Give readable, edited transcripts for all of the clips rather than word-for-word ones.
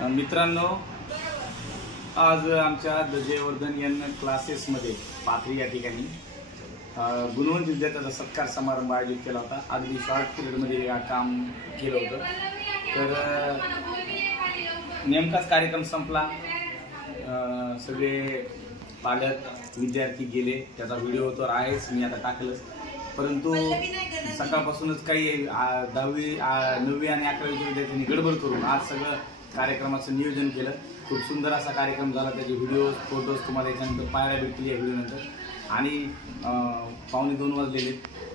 मित्रांनो, आज आमच्या जयवर्धन एन क्लासेसमध्ये पाथरी या ठिकाणी गुणवंत विद्यार्थ्याचा सत्कार समारंभ आयोजित केला होता। अगदी शॉर्ट पिरियडमध्ये या काम केलं होतं। तर नेमकाच कार्यक्रम संपला, सगळे पालक विद्यार्थी गेले, त्याचा व्हिडिओ तर आहेच, मी आता टाकलंच। परंतु सकाळपासूनच काही 10वी 9वी आणि 11वीच्या विद्यार्थ्यांनी गडबड करून आज सगळं कार्यक्रमाचं नियोजन केलं। खूप सुंदर असा कार्यक्रम झाला। त्याचे व्हिडिओ फोटोज तुम्हाला याच्यानंतर पाहायला भेटतील या व्हिडिओनंतर। आणि 1:45 वाजलेले।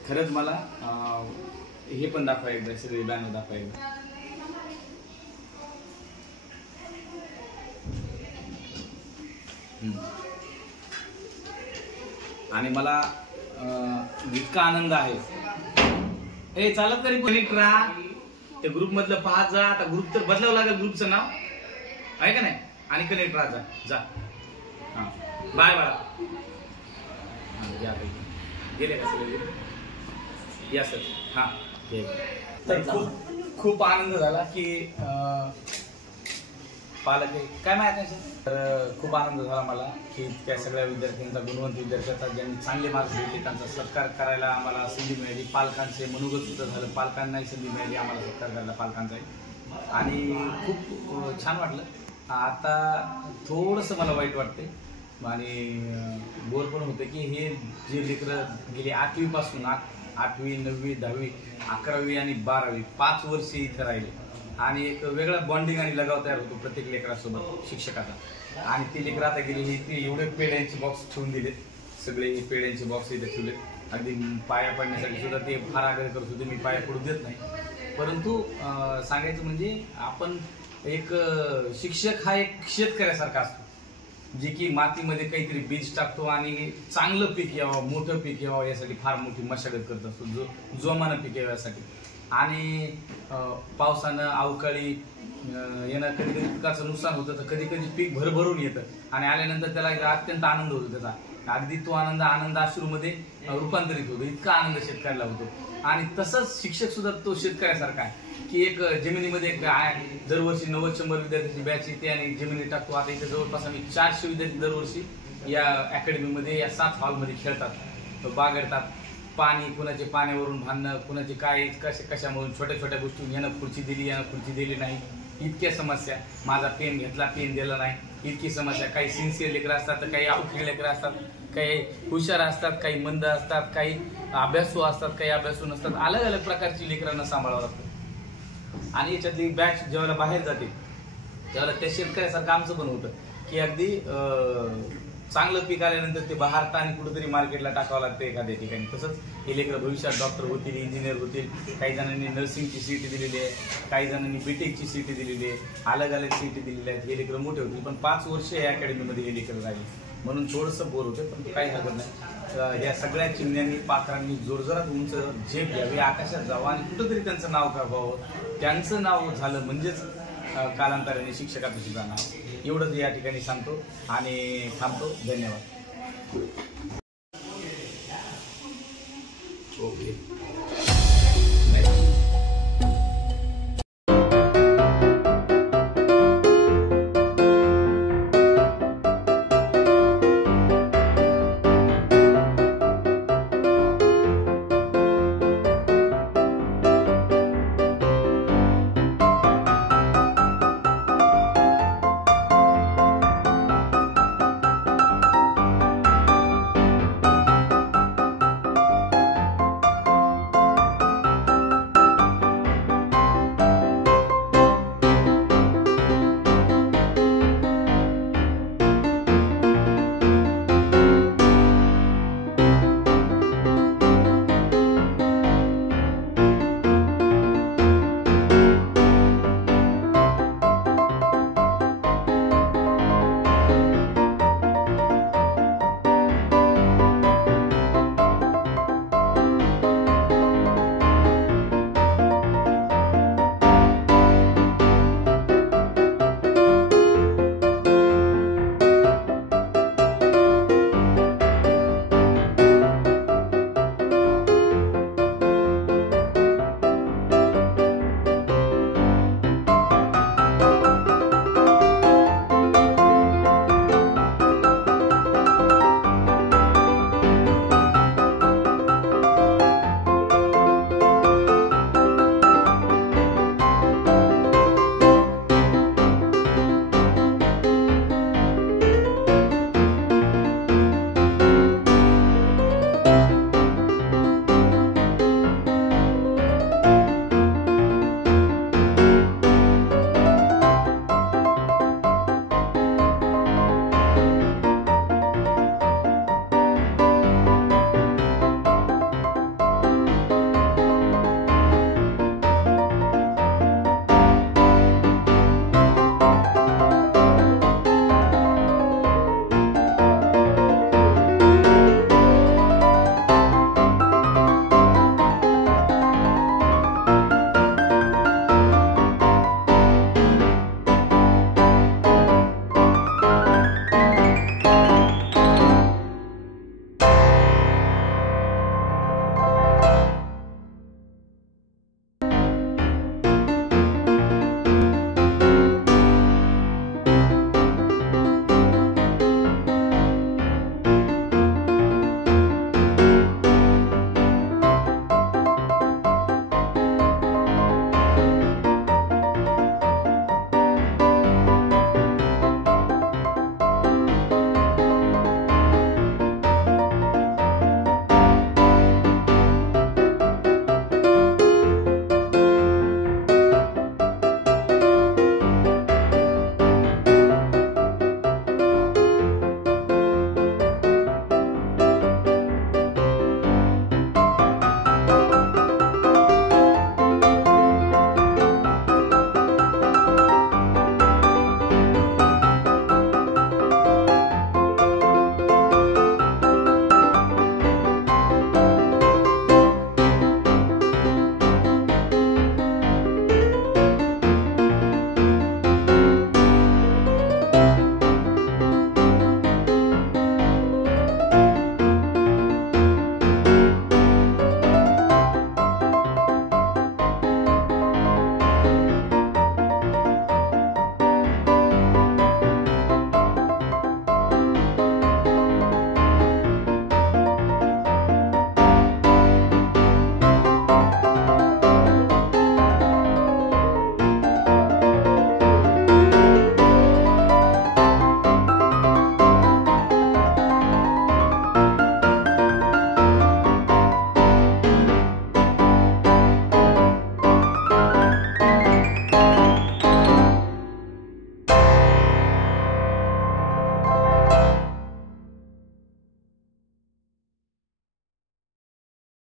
खरंच मला हे पण दाखवा एकदा, सगळे बॅनर दाखवा एकदा। आणि मला इतका आनंद आहे। हे चालत तरी पण राहा, त्या ग्रुप मधलं पाहत जा। आता ग्रुप तर बदलावं लागेल, ग्रुपचं नाव आहे का नाही। आणि कनेक्ट राहा, जा। हा, बाय बाळा। गेले का सगळे? या सर। हा, तर खूप आनंद झाला की पालक काय माहिती आहे। तर खूप आनंद झाला मला की त्या सगळ्या विद्यार्थ्यांचा, गुणवंत विद्यार्थ्यांचा, ज्यांनी चांगले मार्क्स घेतले त्यांचा सत्कार करायला आम्हाला संधी मिळाली। पालकांचे मनोगत सुद्धा झालं, पालकांनाही संधी मिळाली आम्हाला सत्कार करायला पालकांचाही। आणि खूप छान वाटलं। आता थोडंसं मला वाईट वाटते आणि बोर पण होतं की हे जे लेकरं गेली 8वी पासून 8वी 9वी 10वी 11वी आणि 12वी 5 वर्ष इथं राहिले आणि एक वेगळा बॉन्डिंग आणि लगाव तयार होतो प्रत्येक लेकरासोबत शिक्षकाचा। आणि ती लेकरं आता गेली, ते एवढे पेड्यांचे बॉक्स ठेवून दिलेत, सगळे पेड्यांचे बॉक्स इथे ठेवलेत। अगदी पाया पडण्यासाठी सुद्धा ते फार आग्रह करत होते, मी पाया पडू देत नाही। परंतु सांगायचं म्हणजे आपण एक शिक्षक हा एक शेतकऱ्यासारखा असतो, जे की मातीमध्ये काहीतरी बीज टाकतो आणि चांगलं पीक यावं, मोठं पीक यावं यासाठी फार मोठी मशागत करत असतो, जोमानं पीक यावं यासाठी। आणि पावसानं अवकाळी येणं कधी कधी पिकाचं नुकसान होतं, तर कधी कधी पीक भरभरून येतं आणि आल्यानंतर त्याला अत्यंत आनंद होतो त्याचा। अगदी तो आनंद अश्रूमध्ये रूपांतरित होतो, इतका आनंद शेतकऱ्याला होतो। आणि तसंच शिक्षक सुद्धा तो शेतकऱ्यासारखा आहे की एक जमिनीमध्ये एक दरवर्षी 90-100 विद्यार्थ्यांची बॅच येते आणि जमिनी टाकतो। आता इथे जवळपास आम्ही 400 विद्यार्थी दरवर्षी या अकॅडमीमध्ये, या 7 हॉलमध्ये खेळतात, बागडतात। पाणी, कुणाचे पाण्यावरून भांडणं, कुणाचे काय कशामधून छोट्या छोट्या गोष्टी, यानं खुर्ची दिली, यानं खुर्ची दिली नाही, इतक्या समस्या। माझा पेन घेतला, पेन दिला नाही, इतकी समस्या। काही सिन्सिअर लेकरं असतात, तर काही अवखळी लेकरं असतात, काही हुशार असतात, काही मंद असतात, काही अभ्यासू असतात, काही अभ्यासू नसतात। अलग अलग प्रकारची लेकरांना सांभाळावं लागतं। आणि याच्यातली बॅच जेव्हा बाहेर जाते तेव्हा त्या शेतकऱ्यासारखं आमचं पण होतं की अगदी चांगलं पीक आल्यानंतर ते बहारतं आणि कुठेतरी मार्केटला टाकावं लागतं एखाद्या ठिकाणी। तसंच हे लेकरं भविष्यात डॉक्टर होतील, इंजिनियर होतील, काही जणांनी नर्सिंगची सीटी दिलेली आहे, काही जणांनी बीटेकची सीटी दिलेली आहे, अलग अलग सीटी दिलेल्या आहेत। हे लेकरं मोठे होतील, पण 5 वर्ष या अकॅडमीमध्ये हे लेकरं राहिले, म्हणून थोडंसं बोर होते, पण काही हरकत नाही। या सगळ्या चिमण्यांनी, पाखरांनी जोरजोरात उंच झेप घ्यावी, आकाशात जावं आणि कुठंतरी त्यांचं नाव व्हावं। त्यांचं नाव झालं म्हणजेच कालांतराने शिक्षकाचं सुद्धा नाव। एवढंच या ठिकाणी सांगतो आणि थांबतो। धन्यवाद।